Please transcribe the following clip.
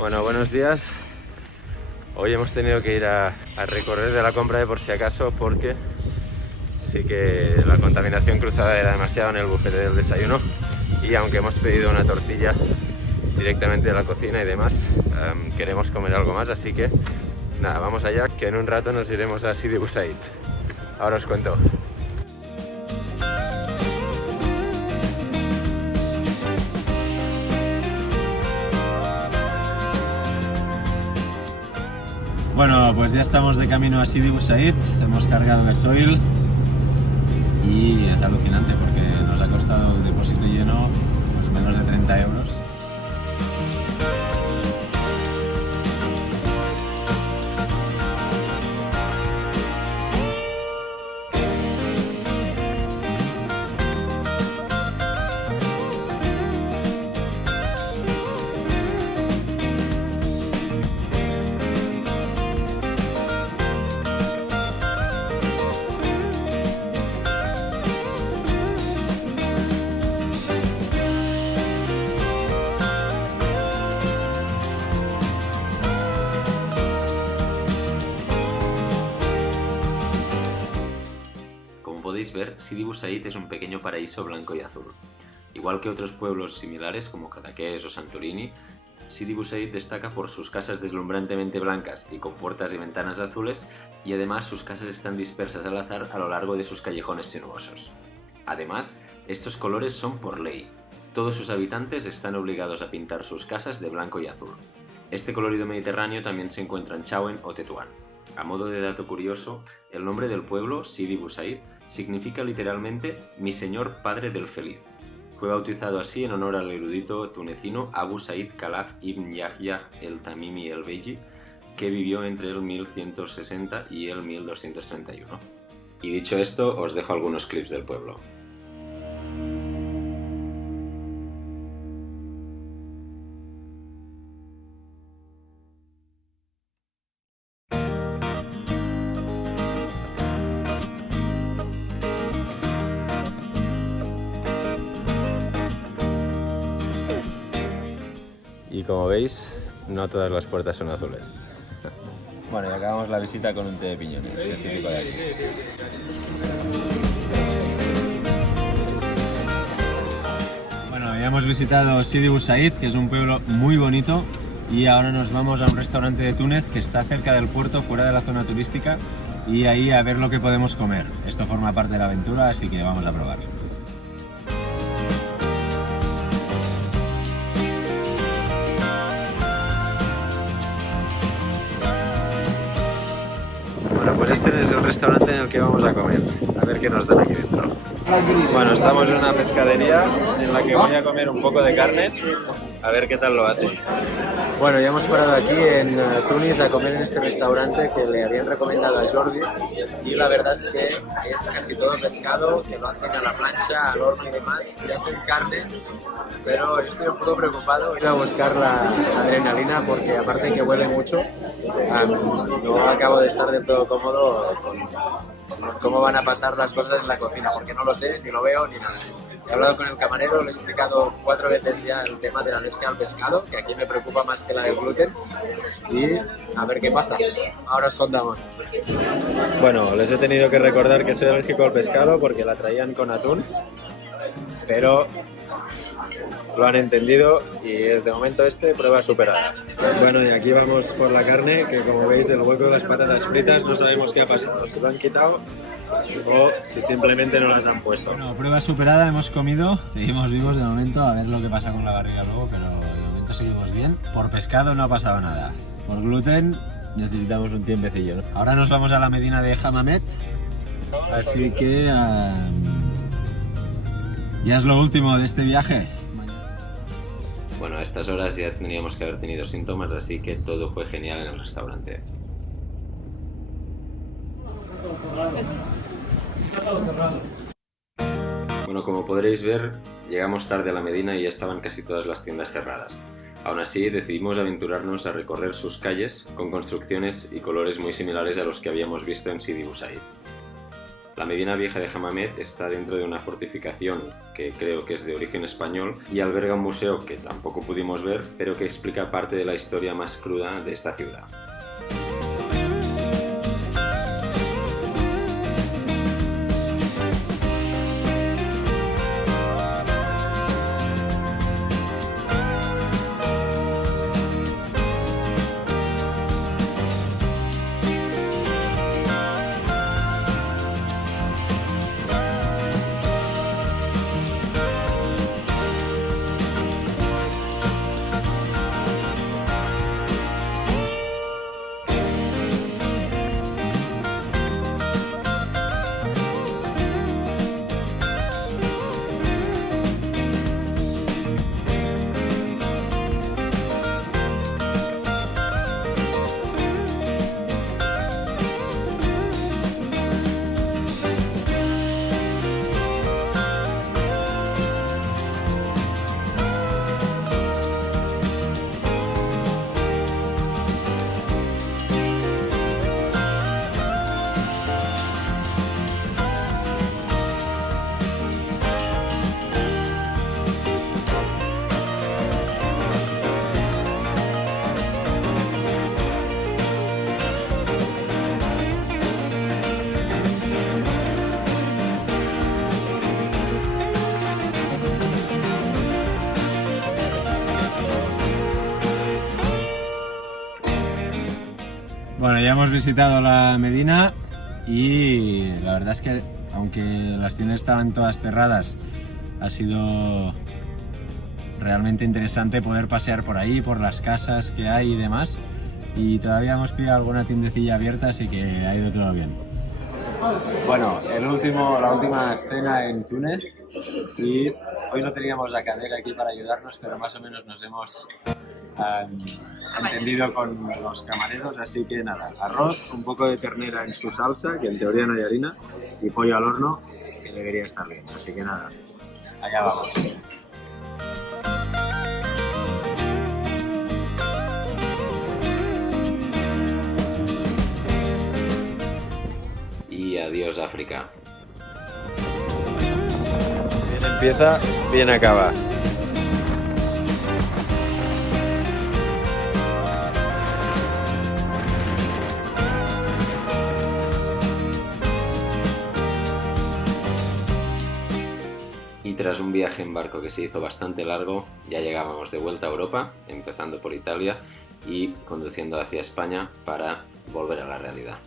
Bueno, buenos días. Hoy hemos tenido que ir a recorrer de la compra de por si acaso porque sí que la contaminación cruzada era demasiado en el bufete del desayuno y aunque hemos pedido una tortilla directamente de la cocina y demás, queremos comer algo más, así que nada, vamos allá, que en un rato nos iremos a Sidi Bou Said. Ahora os cuento. Bueno, pues ya estamos de camino a Sidi Bou Said, hemos cargado gasoil y es alucinante porque nos ha costado el depósito lleno pues menos de 30 euros. Como podéis ver, Sidi Bou Said es un pequeño paraíso blanco y azul. Igual que otros pueblos similares como Cadaqués o Santorini, Sidi Bou Said destaca por sus casas deslumbrantemente blancas y con puertas y ventanas azules, y además sus casas están dispersas al azar a lo largo de sus callejones sinuosos. Además, estos colores son por ley. Todos sus habitantes están obligados a pintar sus casas de blanco y azul. Este colorido mediterráneo también se encuentra en Chauen o Tetuán. A modo de dato curioso, el nombre del pueblo, Sidi Bou Said, significa literalmente «Mi señor padre del feliz». Fue bautizado así en honor al erudito tunecino Abu Said Khalaf ibn Yahya el-Tamimi el-Beji, que vivió entre el 1160 y el 1231. Y dicho esto, os dejo algunos clips del pueblo. Y como veis, no todas las puertas son azules. Bueno, y acabamos la visita con un té de piñones, que es típico de aquí. Bueno, ya hemos visitado Sidi Bou Said, que es un pueblo muy bonito, y ahora nos vamos a un restaurante de Túnez que está cerca del puerto, fuera de la zona turística, y ahí a ver lo que podemos comer. Esto forma parte de la aventura, así que vamos a probar. Bueno, pues este es el restaurante en el que vamos a comer. A ver qué nos dan aquí dentro. Bueno, estamos en una pescadería en la que voy a comer un poco de carne. A ver qué tal lo hace. Bueno, ya hemos parado aquí en Túnez a comer en este restaurante que le habían recomendado a Jordi. Y la verdad es que es casi todo pescado, que lo hacen a la plancha, al horno y demás. Y hacen carne, pero yo estoy un poco preocupado. Voy a buscar la adrenalina porque aparte que huele mucho, no acabo de estar del todo cómodo con cómo van a pasar las cosas en la cocina, porque no lo sé, ni lo veo, ni nada. He hablado con el camarero, le he explicado 4 veces ya el tema de la alergia al pescado, que aquí me preocupa más que la del gluten, y a ver qué pasa. Ahora os contamos. Bueno, les he tenido que recordar que soy alérgico al pescado porque la traían con atún, pero lo han entendido y de momento prueba superada. Bueno, y aquí vamos por la carne, que como veis el hueco de las patatas fritas no sabemos qué ha pasado, si lo han quitado o si simplemente no las han puesto. Bueno, prueba superada, hemos comido, seguimos vivos de momento, a ver lo que pasa con la barriga luego, pero de momento seguimos bien. Por pescado no ha pasado nada, por gluten necesitamos un tiempecillo, ¿no? Ahora nos vamos a la Medina de Hammamet, así que ya es lo último de este viaje. Bueno, a estas horas ya tendríamos que haber tenido síntomas, así que todo fue genial en el restaurante. Bueno, como podréis ver, llegamos tarde a la Medina y ya estaban casi todas las tiendas cerradas. Aún así, decidimos aventurarnos a recorrer sus calles con construcciones y colores muy similares a los que habíamos visto en Sidi Bou Said. La Medina Vieja de Hammamet está dentro de una fortificación que creo que es de origen español y alberga un museo que tampoco pudimos ver, pero que explica parte de la historia más cruda de esta ciudad. Bueno, ya hemos visitado la Medina y la verdad es que aunque las tiendas estaban todas cerradas, ha sido realmente interesante poder pasear por ahí, por las casas que hay y demás. Y todavía hemos pillado alguna tiendecilla abierta, así que ha ido todo bien. Bueno, la última cena en Túnez y hoy no teníamos a Kader aquí para ayudarnos, pero más o menos nos hemos entendido con los camareros, así que nada, arroz, un poco de ternera en su salsa, que en teoría no hay harina, y pollo al horno, que debería estar bien, así que nada, allá vamos. Y adiós, África. Bien empieza, bien acaba. Y tras un viaje en barco que se hizo bastante largo, ya llegábamos de vuelta a Europa, empezando por Italia y conduciendo hacia España para volver a la realidad.